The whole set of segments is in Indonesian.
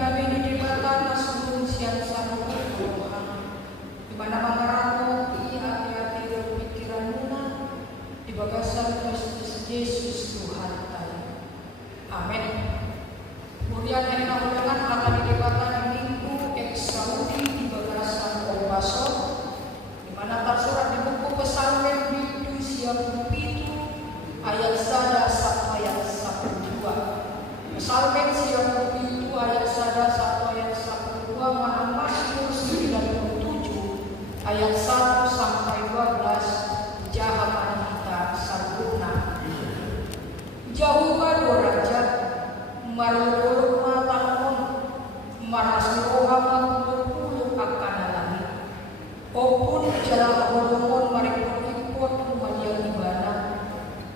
kami di debatan sebelum siang sama Tuhan, di mana mengarahmu hati-hati pikiranmu di bagasan Kristus Yesus Tuhan kami. Amin. Kemudian hari kemuliaan akan didebatan Minggu Eksaudi di bagasan Kombaso, di mana tersurat di buku Psalmen itu siap itu ayat 1 sampai ayat 1. Psalmen siap itu ayat 1 sampai ayat 1, mana Mazmur 97 ayat 1 sampai 12 jahaman kita sempurna. Jauh kado raja marulur matangon maras rohama kulur akan langit. Opun jalan holomon maripun ikut rumania ibana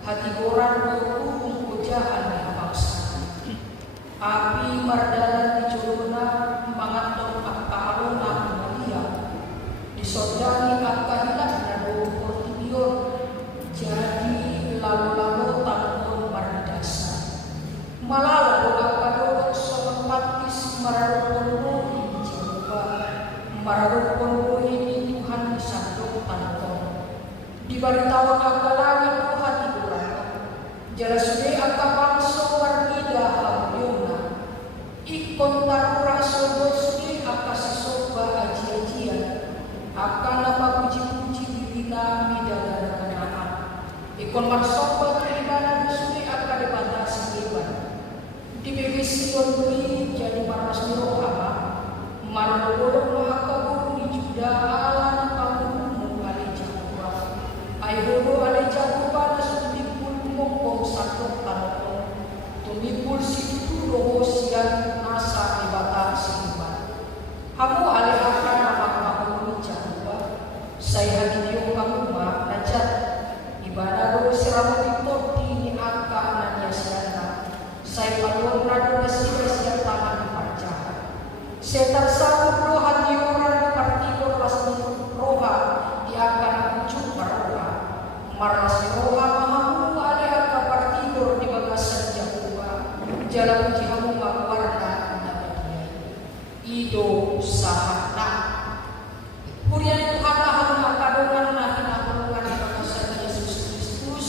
hati goran berhubung ujahan yang bangsa. Api mardalan di juruna manganton akta alona mulia disodani akta hilang dan portibion jadi lalu-lalu tangon mardasa malala doa kadorok sopatis mararupon rohi Jehova mararupon rohi ini Tuhan disandung tanton dibaritawa akta langit hati goran jala sude akta bangso warnida hamyona ikon tarura sobosni akasisoba aji-ajian akan apa puji-puji dirina midagara kenaan ikon marsoba keibana dusuni akan dibatasi dewan di begision beri jadi maras mirohama marlodok mahakabur di juda alan kamumu ale jawa aihodo ale jawa nasudipul mokong sakok tanokong tumipul situ roho sian nasa ibata simpan hamu ale akan apa-apa jawa saya hadiyo kamu ma najat ibada roho siramu dipoti ni angka ananya siana saya paluan radu nasira sian taman diparjahan setar sabuk roh hati orang partikor pasni roha di akan ujuk maroha maras roha mahamu ale angka partikor di bagasan jawa jalan uji hamu warna ido sahana kurian Tuhan hamu makadongan nahin akulungan di bagasan Yesus Kristus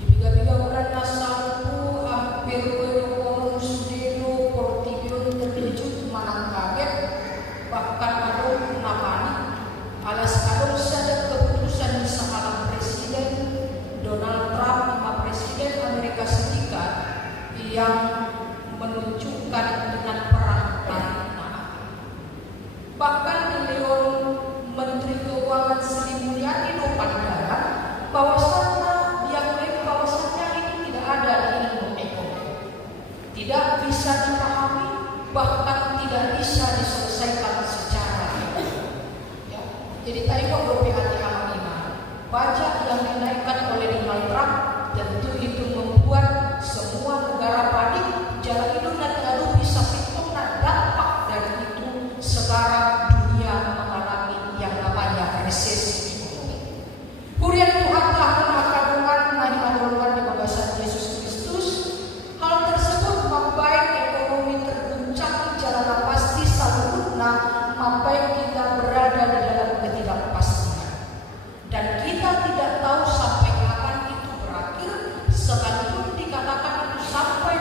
di biga-biga bulan nasalku hampir berukon sudero portibion terkejut manang kaget bahkan adong namani alas adong saja keputusan di sahalang Presiden Donald Trump Presiden Amerika Serikat yang menunjukkan dengan perang bahkan beliau Menteri Keuangan Sri Mulyani Nopandara bahwasannya itu tidak ada di ilmu ekonomi, tidak bisa dipahami, bahkan tidak bisa diselesaikan secara ya. Jadi tadi kok hati amanina pajak yang dinaikkan oleh Donald Trump tentu itu membuat semua negara panik jalan hidup dan lalu bisa hitung dan dampak dari itu sekarang dunia mengalami yang namanya resesi ekonomi. Kurian Tuhan telah mengakadungan nahi-nahi di bagasan Yesus Kristus. Hal tersebut membaik ekonomi terguncang jalan pasti salurna membaik kita berada di dalam ketidakpastian. Dan kita tidak tahu sampai kapan itu berakhir, sekalipun dikatakan itu sampai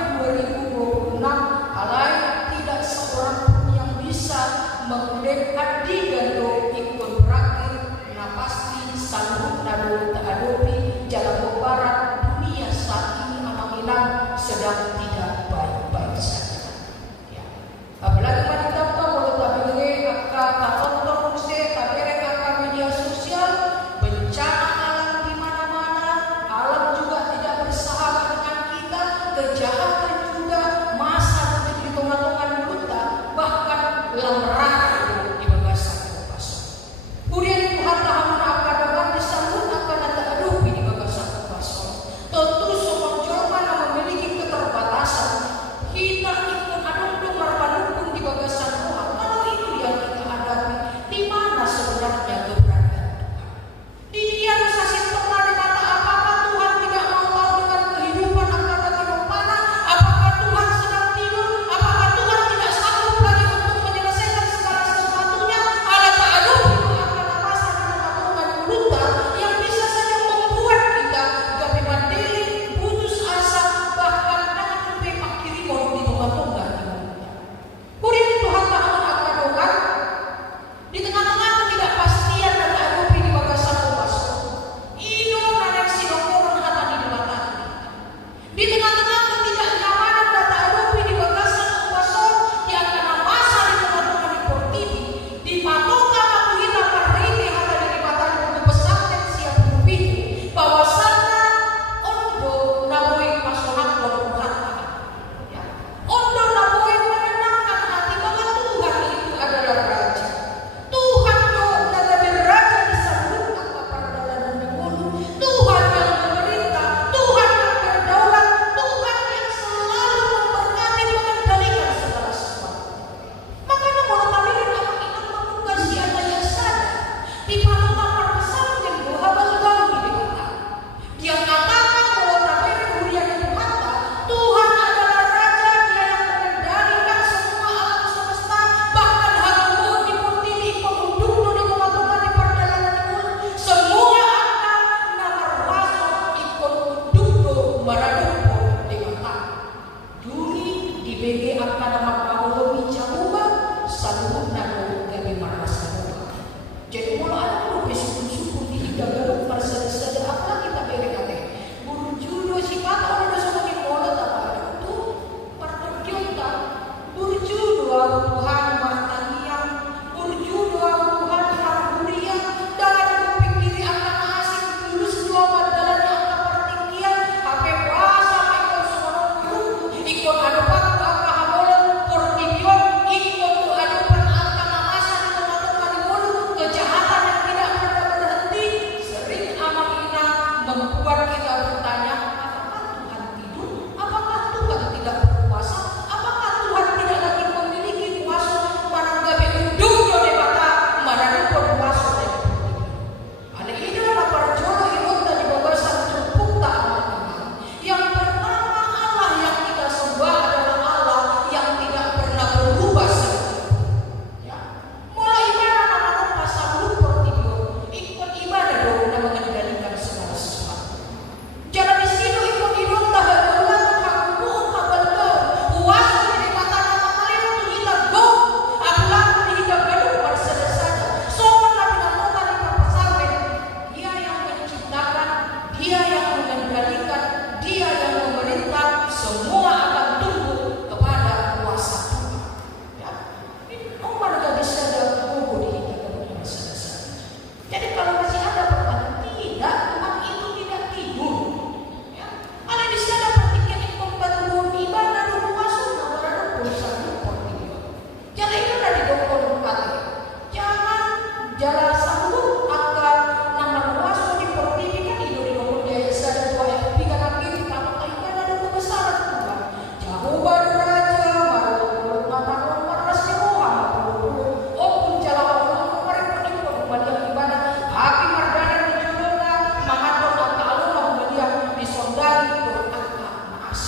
kana makaulo Jehovah saluhna ko gabi marasa. Jadi mula ada bersyukur di hidaga marsada apa kita beri kate. Buru judo si kata orang dosa makin mola apa itu pertunjukan buru judo Tuhan matanian buru judo Tuhan harburia dan berpikir akan asing tulus dua madalan angka pertinggian HP puasa ikon suara guru ikon ada waktu angka hamolan portibion ikon tu ada angka namasan teman-teman di mulut kejahatan yang tidak pernah berhenti sering amat kita membuat kita bertanya apakah Tuhan tidur? Apakah Tuhan tidak berkuasa? Apakah Tuhan tidak lagi memiliki kuasa? Mana gabe undung jone bata mana berkuasa dari ada ini adalah para jolo ilmu dari babasan cukup tak aman. Yang pertama Allah yang kita sembah adalah Allah yang tidak pernah berubah. Ya. Mulai ibadah nama pasal lupa tidur ikut ibadah dong mengendalikan segala sesuatu. Jangan di sini ikut hidup tak berbuat aku tak berdoa. Puas di mata nama kalian untuk kita go. Aku lakukan di hidup gaduh bersada saja. Sopan nabi namokan di perpasangan. Dia yang menciptakan, dia yang mengendalikan, dia yang memerintah. Semua akan tunduk kepada kuasa Tuhan. Ya. Nomor gak bisa ada buku di hidup gaduh bersada saja. Jadi kalau masih ada pertanyaan, tidak, Tuhan itu tidak tidur. Ya. Ada di sana pertikan ikut bantuan ibadah dan puasa berada perusahaan lupa tidur. Jadi itu ada di dokter hati. Jangan jalan sambut akan nama puasa di pertikan hidup di dokter jaya sada dua yang tiga kaki di tamat ibadah dan kebesaran Tuhan. Jehovah Raja, malu mata maras Tuhan, oh punjala Allah mereka ikut kembali ibadah. Api mardana menjulurna mangadon angka Allah melihat disondari angka naas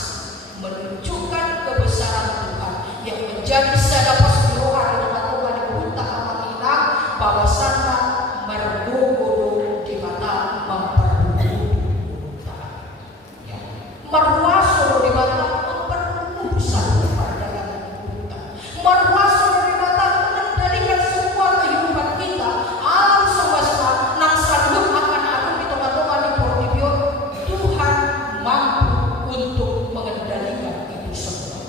menunjukkan kebesaran Tuhan yang menjadi sadapas rohan dengan Tuhan yang buta amat hilang bahwasannya mergogodo di mata memperbudu ya. Marwaso di mata memperbudu satu perdagangan buta. Marwaso di mata mengendalikan semua kehidupan kita alam semesta nang sanggup akan aku di teman-teman di portibion. Tuhan mampu untuk mengendalikan itu semua.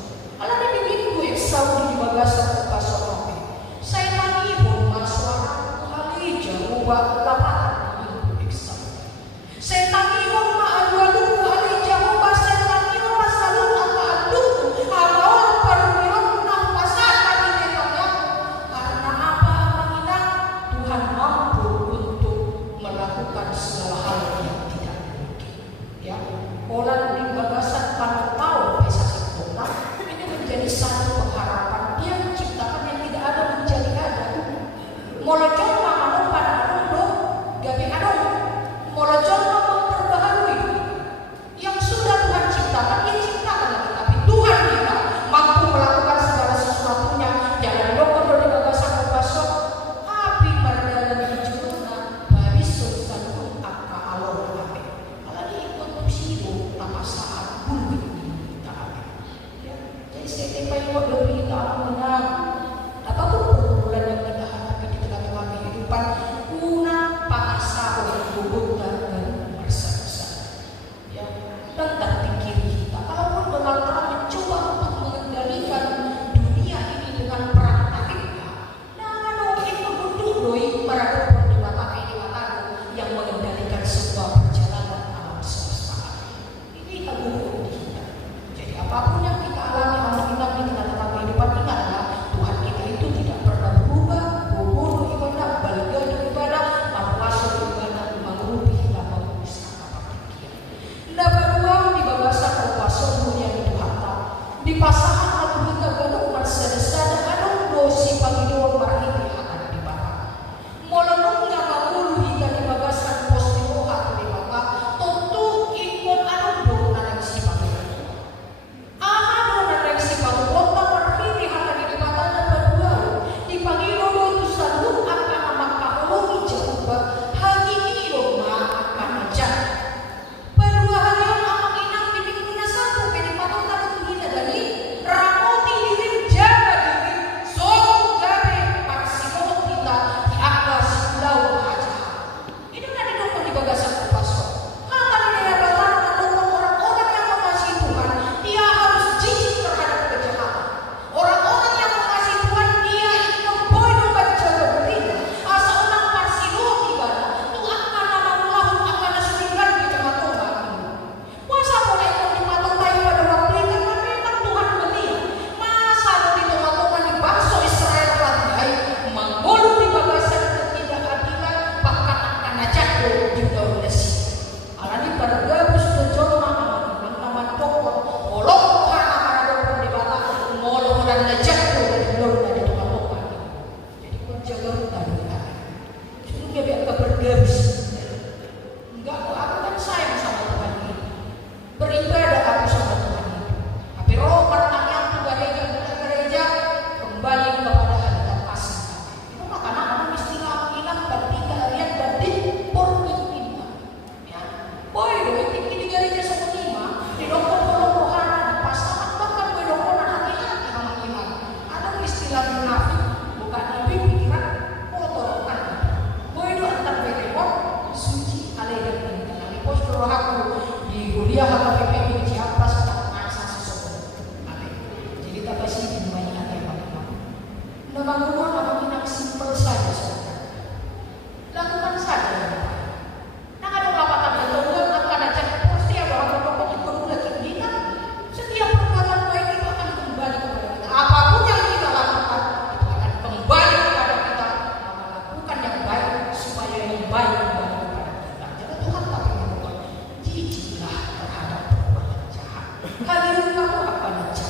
Alam ini minggu eksau di bagasan pasal api. Saya lagi pun masalah kali Jehovah lapangan minggu eksau. Saya lagi pun ma'adua luku kali Jehovah. Saya lagi pun masalah apa aduk. Awal perbion nang pasal kali pikiran munafik, bukan nabi pikiran kotor kan. Boy do antar berepot suci alaihi dan pos rohaku di kuliah HKBP siapa sedang masa sesuatu. Jadi tak pasti dimainkan yang mana. Nama guru apa kita simpel saja saudara. Lakukan saja. Nah ada berapa tanda tanda akan ada pasti ada orang itu lagi kita. Setiap perbuatan baik itu akan kembali kepada kita. Apapun yang kita lakukan itu akan kembali kepada kita. Maka lakukan yang baik supaya yang baik kembali kepada kita. Jadi Tuhan tak berbuat jijiklah terhadap perbuatan jahat. Hadirin kamu apa saja.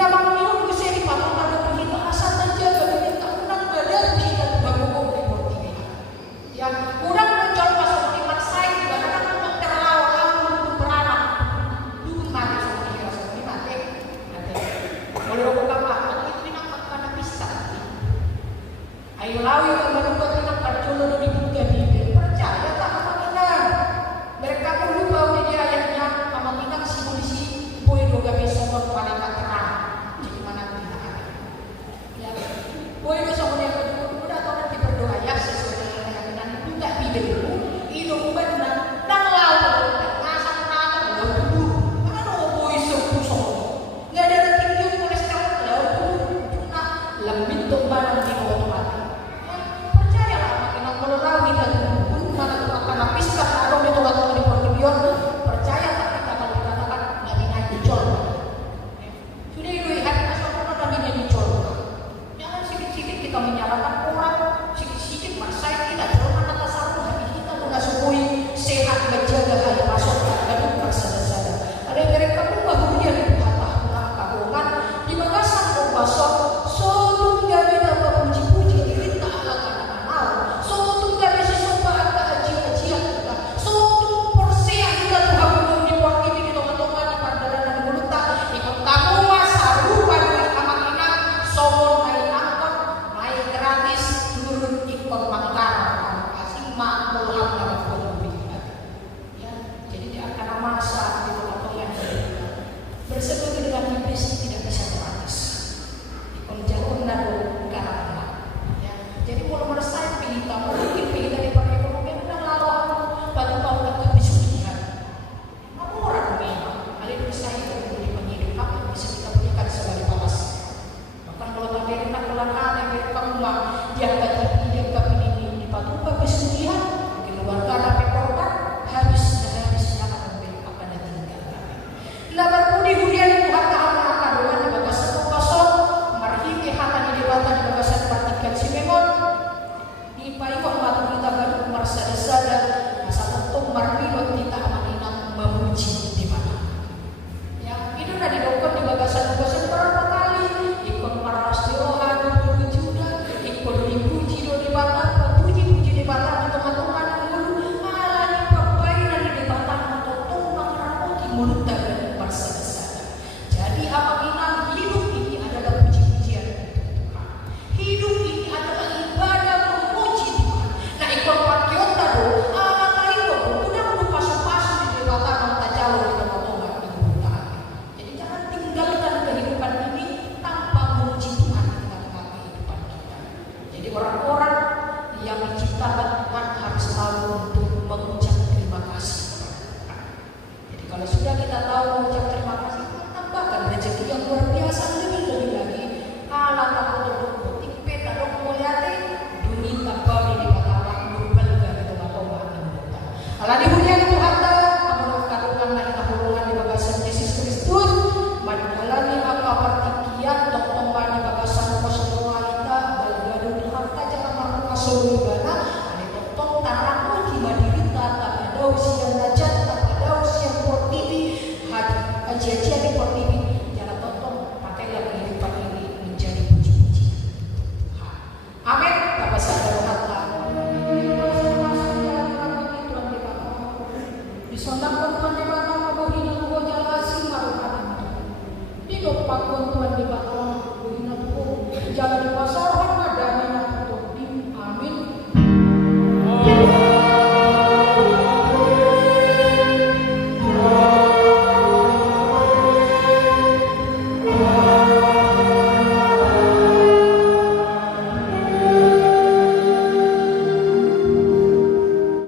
Nama menurut bisa dipatut pada kita asal terjaga dan tak menang badan kita berbuat seperti ya kurang menjual pasal lima saya di mana untuk terlalu untuk beranak dulu mati seperti itu seperti mati boleh buka apa itu nampak pada bisa ayo lawi kalau buat kita percuma dibuka di percaya tak apa kita mereka perlu bawa di ayatnya sama kita si polisi boleh juga bisa pada terang jadi mana kita ada ya boleh bisa mulai kedua udah atau nanti berdoa ya sesuai tidak bidemu hidup benar dan lalu rasa penata lalu tubuh karena boy sepusong nggak ada tinggi kolesterol lalu tubuh cuma lebih barang di bawah mati percayalah makin kalau lalu kita tubuh mana akan habis kalau dia tuh di portibion percaya tak kita kalau dikatakan nggak bisa dicol sudah itu hati asal pernah nabi dicol jangan sedikit-sedikit kita menyalahkan orang sedikit-sedikit masa kita supui sehat menjaga hati masuk dan bersada-sada. Ada yang mereka pun bahunya di patah kagungan di bagasan berbasok. So tunggal beda puji-puji diri tak ala kanal. So tunggal besi sopa agak aji-ajian kita. So tung porsian kita Tuhan belum diporti di tengah-tengah di pandaran dan mulut tak ikut kamu masa rupa duit amak inang somon main angkot main gratis turun ikut mangkar asing mak mulam masa itu atau yang bersekutu dengan iblis tidak bisa gratis. Kalau jauh nado karena ya. Jadi kalau menurut saya pilih tamu mungkin pilih dari ekonomi dan lalu batu tahu tak bisa dilihat. Apa orang memang ada di saya itu di penghidup apa bisa kita berikan sebagai balas. Bahkan kalau tak dari nak pulang ada dari kamu dia kata ini di batu tak bisa dilihat. Keluarga ada korban habis. Labar pun dihurian Tuhan tahan akadoan di bagasan kosong marhiti hatan di dewata di bagasan patikan si memon di paikot matu kita baru marsada-sada masa untuk marpilot kita amaninang memuji di mana ya itu ada dokter di bagasan berapa kali ikut para astirohan juga ikut dipuji di bata puji-puji di bata di tengah-tengah dulu ala di papainan di bata untuk tumbang rambut di mulut jadi apabila hidup ini adalah puji-pujian Tuhan, hidup ini adalah ibadah memuji Tuhan. Nah ikut pakiota do, ala itu sudah berupa pasu di dewata mata jauh di tengah-tengah di Tuhan. Jadi jangan tinggalkan kehidupan ini tanpa memuji Tuhan di tengah-tengah kehidupan kita. Jadi orang-orang yang menciptakan Tuhan harus tahu untuk mengucap terima kasih. Jadi kalau sudah kita tahu mengucap terima kasih bahkan rezeki yang luar biasa lebih lagi ala takut tipe tak mulyate dunia kembali di mata berbelga di tengah-tengah ala dihunian Tuhan menurutkan kita hubungan di bagasan Yesus Kristus menjalani apa pertikian tong-tongan di bagasan kosmopolita balgadu Tuhan jangan marah surga ada tong-tong tarang di madirita tak ada usia najat tak ada usia portibi aji-aji di portibi jangan tonton pakailah kehidupan ini menjadi puji-puji amin tak bisa berkata disondang Tuhan di mana bahwa hidup jalan asing marukan hidup pakun